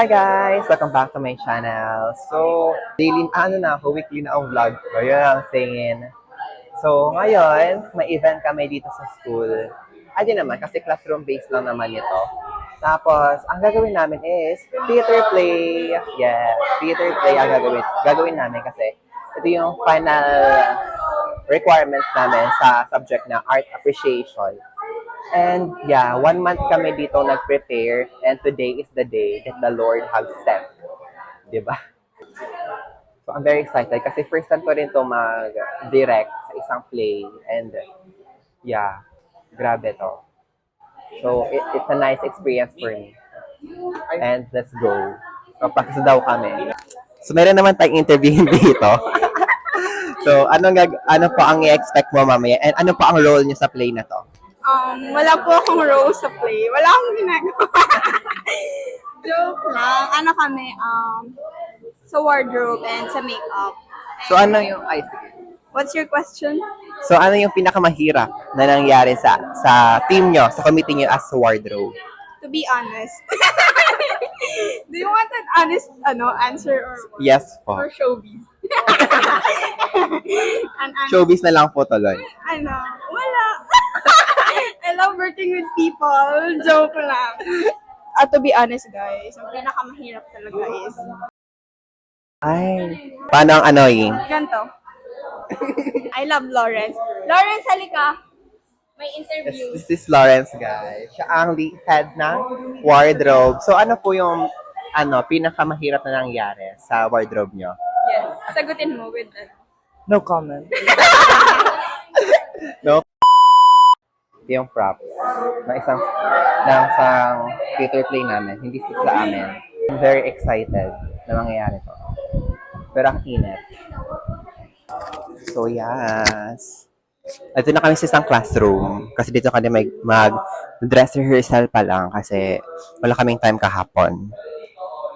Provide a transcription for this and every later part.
Hi guys! Welcome back to my channel. So, weekly na ang vlog ko. Yun ang saying. So, ngayon, may event kami dito sa school. Ay, naman, kasi classroom-based lang naman ito. Tapos, ang gagawin namin is theater play. Yes, theater play ang gagawin namin kasi ito yung final requirements namin sa subject na art appreciation. And yeah, 1 month kami dito nag-prepare and today is the day that the Lord has sent. Diba? So I'm very excited kasi first time ko rin to mag-direct sa isang play and yeah, grabe to. So it's a nice experience for me. And let's go. So practice daw kami. So meron naman tayong interview dito. So ano po ang i-expect mo mamaya and ano po ang role niyo sa play na to? Wala po akong role sa play. Wala akong ginagawa. Joke lang. Ano kami, sa wardrobe and sa makeup. So ano yung What's your question? So ano yung pinakamahirap na nangyari sa team nyo, sa committee nyo as wardrobe? To be honest. Do you want an honest answer or what? Yes po. Or showbiz? An honest, Showbiz na lang po tuloy. wala. I love working with people. Joke lang. To be honest, guys, ang pinakamahirap talaga is Ay, paano ang annoying? ganito. I love Lawrence. Lawrence, halika. May interview. This is Lawrence, guys. Siya ang head ng wardrobe. So ano po yung pinakamahirap na nangyari sa wardrobe nyo? Yes. Sagutin mo with that. No comment. No. Ito yung prop ng isang theater play namin. Hindi sa amin. I'm very excited na mangyayari to. Pero ang init. So, yes. Ito na kami sa isang classroom. Kasi dito kami mag-dress rehearsal pa lang kasi wala kaming time kahapon.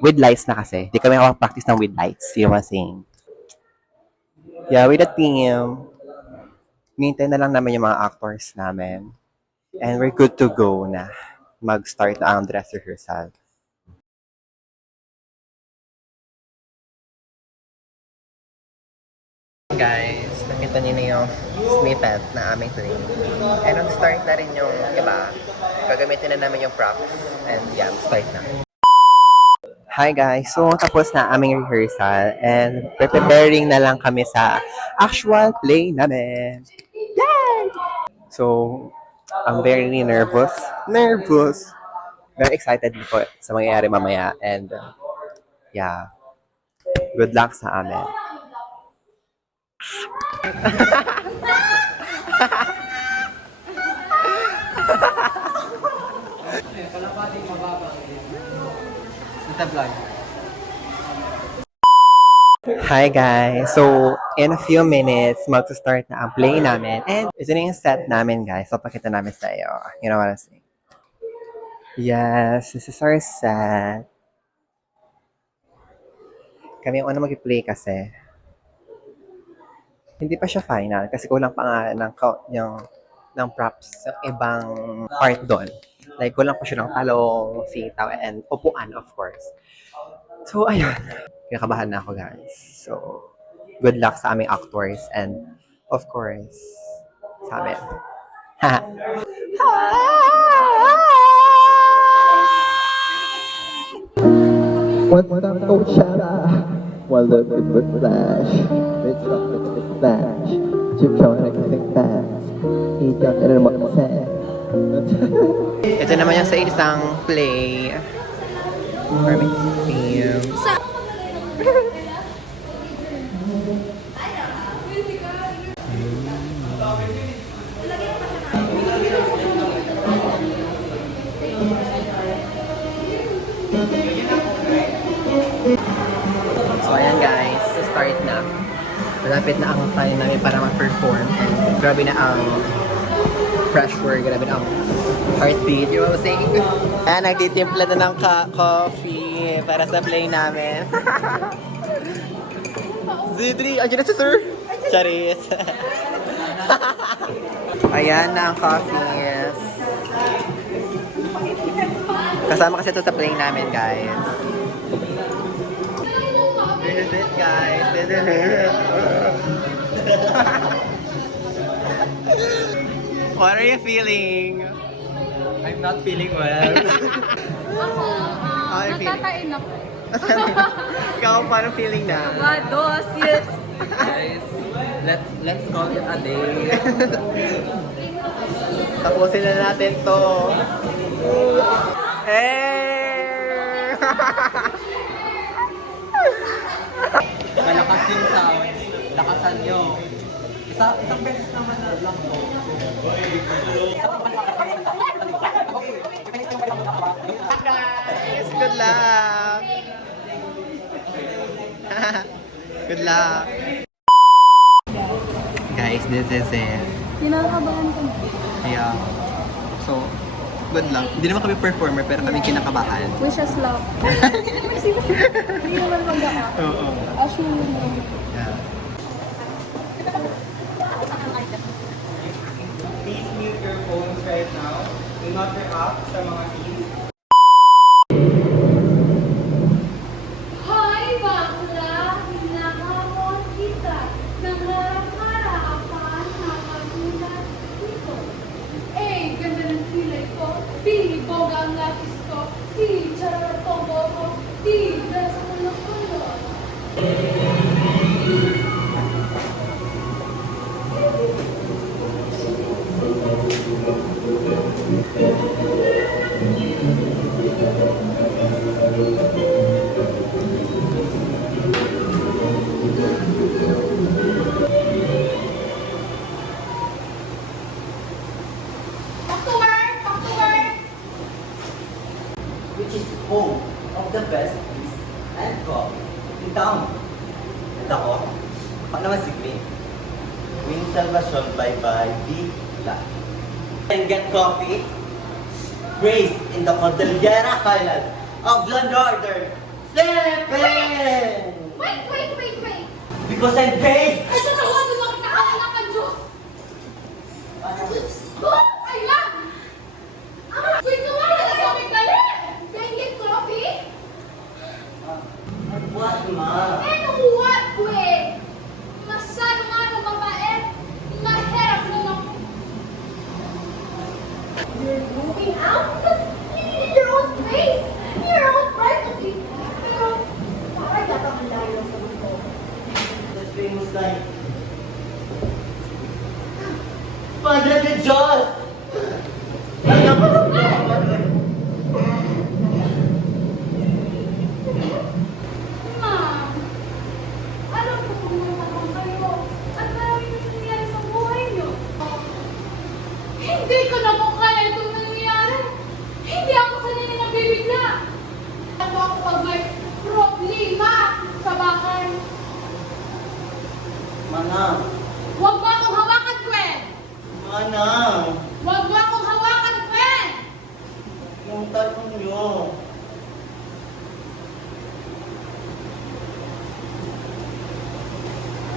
With lights na kasi. Di kami makapag-practice ng with lights. You know what I'm saying? Yeah, with the team. Mintay na lang naman yung mga actors namin. And we're good to go na mag-start na ang dress rehearsal. Guys, nakita niyo na yung snippet na aming training. And start na rin yung iba. Gagamitin na namin yung props. And yeah, start na. Hi guys, so tapos na aming rehearsal and preparing na lang kami sa actual play namin. Yay! So, I'm very nervous. Very excited po sa mangyayari mamaya and yeah, good luck sa amin. Hi guys! So, in a few minutes, mag-start na ang play namin. And ito na yung set namin guys. So, pakita namin sa iyo. You know what I'm saying? Yes, this is our set. Kami yung una mag-play kasi. Hindi pa siya final kasi kulang pa nga ng props sa ibang part doon. Like, kulang pa siya ng talong, sitaw, and upuan, of course. So, ayun. Kinakabahan na ako, guys. So, good luck sa aming actors and, of course, sa amin. Haha. What's up, Coachella? Well, look at the flash. Let's rock at the flash. Chip show naging fast. Ikaw na naman kasi. Ito naman yung sa isang play. Permit team. So ayan guys, so start na. Malapit na ang time namin para mag-perform. Grabe na ang pressure, grabe na ang heartbeat. You know what I'm saying? Ayan, nagtitimpla na ng coffee para sa play namin. Zidri, andyan na si sir. Charis. Ayan na ang coffee. Kasama kasi ito sa play namin, guys. What are you feeling? I'm not feeling well. Ako, How are you feeling? natatain ako. Ikaw, paano feeling na? Bados, yes. Guys, let's call it a day. Tapusin na natin to. Hey! Malakas yung sound. Lakasan nyo. Isang beses naman na lang to. Guys, good luck! Good luck! Guys, this is it. Kinakabahan ko. Yeah. So, good luck. Hindi naman kami performer, pero kami kinakabahan. Wish us luck. Hindi naman magdaka. Oo. Assure mo. Yeah. Please mute your phones right now. Do not react sa mga scenes. Hoy, bakla! Hinahamon kita ng harap-harapan na magulat dito. Eh, ganda ng kilay ko. B, boga ang lapis ko. C, charot tobo ko. D, nasa kulo-kulo. Back to work! Back to work! Which is home of the best beef and coffee in town. At ako naman si Queen. Queen Salvacion by B. Black. And get coffee, raised in the Cordillera Highlands of Land Order, Philippines! Wait! Because I'm paid! Ay, sa tawa, di ba kinakakalak ang Diyos? Ko! Ayan! Wait, naman na lang kami gali! Can get coffee? What, ma? And what, Gwen? Masyado nga ng mabait. Mahirap na lang. You're moving out because you needed your own space, your own privacy. Pero, para yata ang layo sa mundo. The famous line. Padre de Diyos! Ano ba? Ma'am, alam ko kung naman kayo at maraming nangyayari sa buhay niyo. Hindi ko na po kaya itong nangyayari. Hindi ako sanay na bibigla. Ano ako pag may problema sa bahay? Manang! Huwag mo akong hawakan, Gwen! Manang! Huwag mo akong hawakan, Gwen! Yung tanong nyo.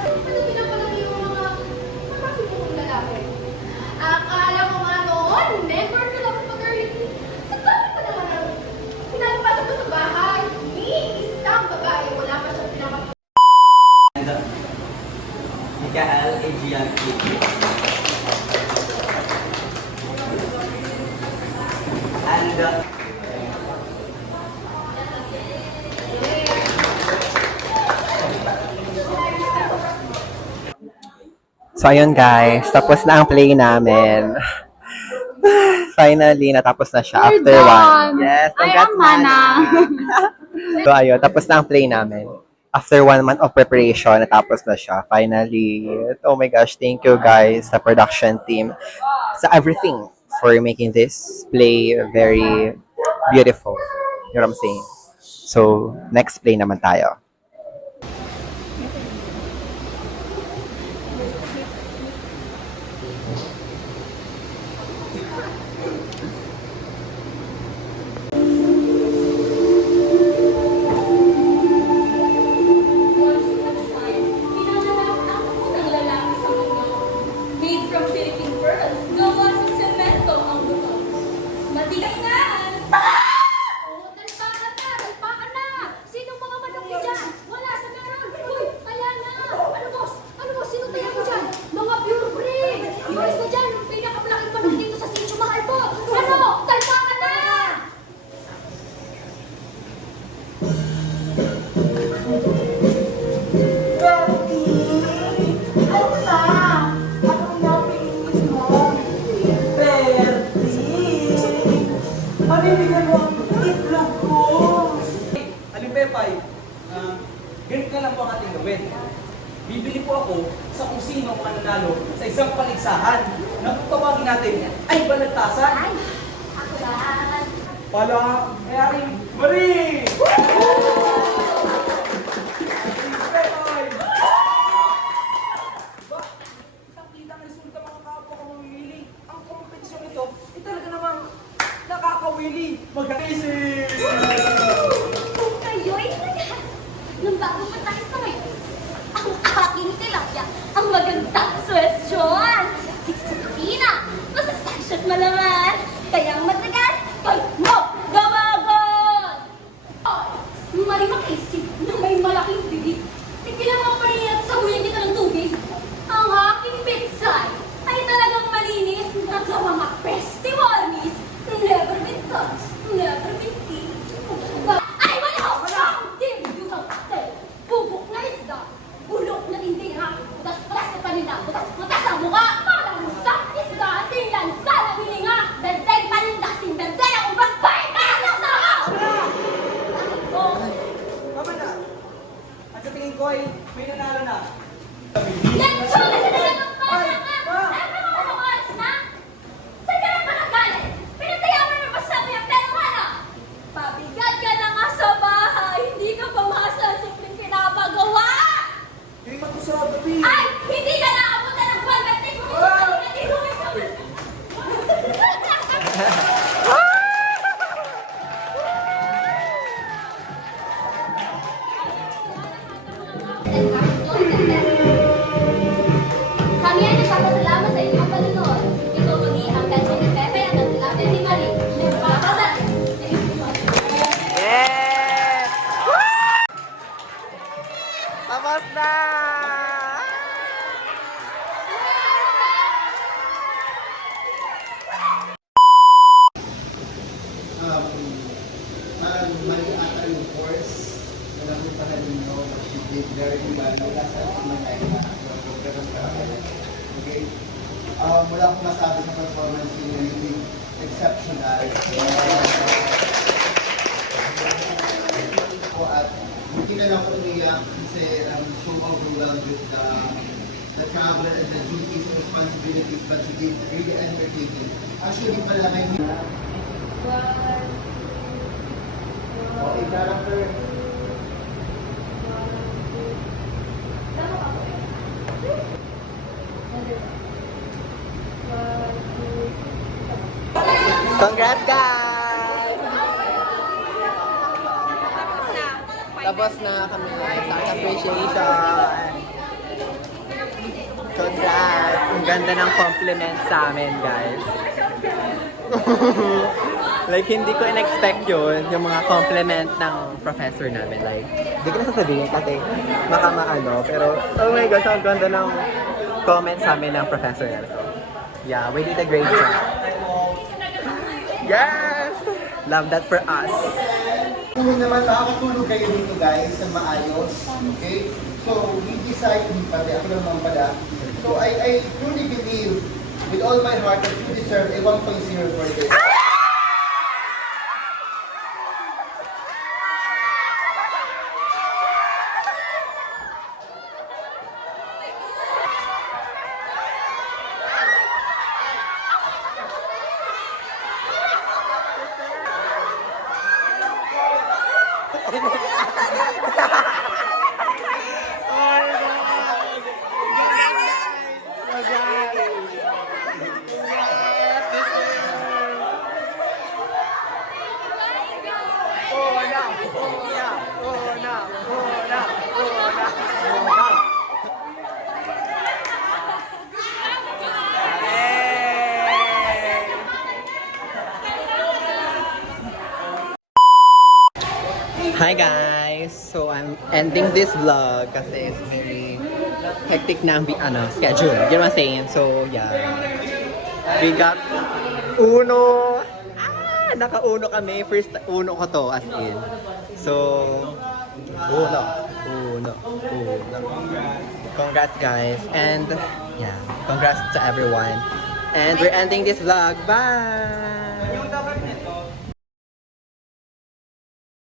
Ano pinapalagi yung mga nakasibukong lalaki? Akala ko nga noon, member ka lang sa fraternity. Sa dami pa naman ang pinapasok ko sa bahay. Ni isang babae, wala pa siyang pinapasok. And Mikael Adrian Kiki. And So, ayun guys. Tapos na ang play namin. Finally, natapos na siya after one. Yes, congrats, Mana. So, ayun. Tapos na ang play namin. After 1 month of preparation, natapos na siya. Finally. Oh my gosh, thank you guys, sa production team, sa everything for making this play very beautiful. You know what I'm saying? So, next play naman tayo. Once upon a time, pinanganak ang unang lalaki sa mundo. Made from Philippine pearls, gawa sa semento ang buto. Matigay na! Talpakan na! Talpakan na! Sinong mga manok dyan? Wala sa meron! Uy! Kaya na! nanalo sa isang paligsahan na kung tawagin natin ay balagtasan. Ay, ako yan. Pala, kaya rin, Marie! Kita ng resulta mga kapwa ka mamimili. Ang kompetisyon ito, talaga namang nakakawili. Mag-isip! Kung kayo'y naghahanap ng bagong matangis na ngayon, ang aking tilapia ang magandang suwestyon. Si Sabrina, masustansya at malaman. Kaya ang matagal, kay mo gawagon! Ay, mali makaisip na may malaking bigit. Tignan mo pa rin at sahuyan kita ng tubig. Ang aking pinsay ay talagang malinis at sa mga festivalis. Never been touched, never been killed. Ay, wala ako! Dim, yuhang patay. Bubok na isda. Bulok na tindira. Butas-butas na panila. Butas-butas ang mukha. Parang sa isda. Sinlan sa hininga. Benteng paninda. Sinbenteng ang ubang bahay. Parang sa ako! Oh, Tama na. At sa tingin ko ay may nanalo na. lechon na sa talagang pananga! Alam mo kung anong oras na? Saan ka na panagalit? Pinatayaw mo naman sa amin ang pera na! Pabigat ka na nga sa bahay! Hindi ka pamasa sa simpleng pinapagawa! Yung magkusarado, Pi. Ay! Hindi ka naabutan ng buwan! Ba't mo sa dito Kami ay nagpapasalamat sa inyong panunood. Ito muli ang Lechon ni Pepe at ang tilapia ni Marie. Nagpapasalamat. Yes! Tapos na! Parang mali ata yung course. Alam mo pa rin nyo, she did very well. Wala sa tumatay na. Okay? Wala akong masabi sa performance niya, really exceptional. At hindi na lang ko umiyak kasi I'm so overwhelmed with the travel and the duties and responsibilities, but she did really entertaining. Actually, pala may okay, character. Congrats, guys! Tapos na kami sa appreciation. Congrats! Ang ganda ng compliment sa amin, guys. Like, hindi ko in-expect yun, yung mga compliment ng professor namin. Like, hindi ko na sasabihin kasi baka maano. Pero, oh my gosh, ang ganda ng comment sa amin ng professor namin. So, yeah, we did a great job. Yes! Love that for us. Kung naman makakatulog kayo dito guys na maayos, okay? So, we decide, hindi pati ako naman pala. So, I truly believe with all my heart that you deserve a 1.0 for this. Hi guys! So I'm ending this vlog kasi it's very hectic na ang schedule. You know what I'm saying? So yeah. We got uno! Naka-uno kami. First uno ko to as in. So, uno. Congrats guys. And yeah, congrats to everyone. And we're ending this vlog. Bye!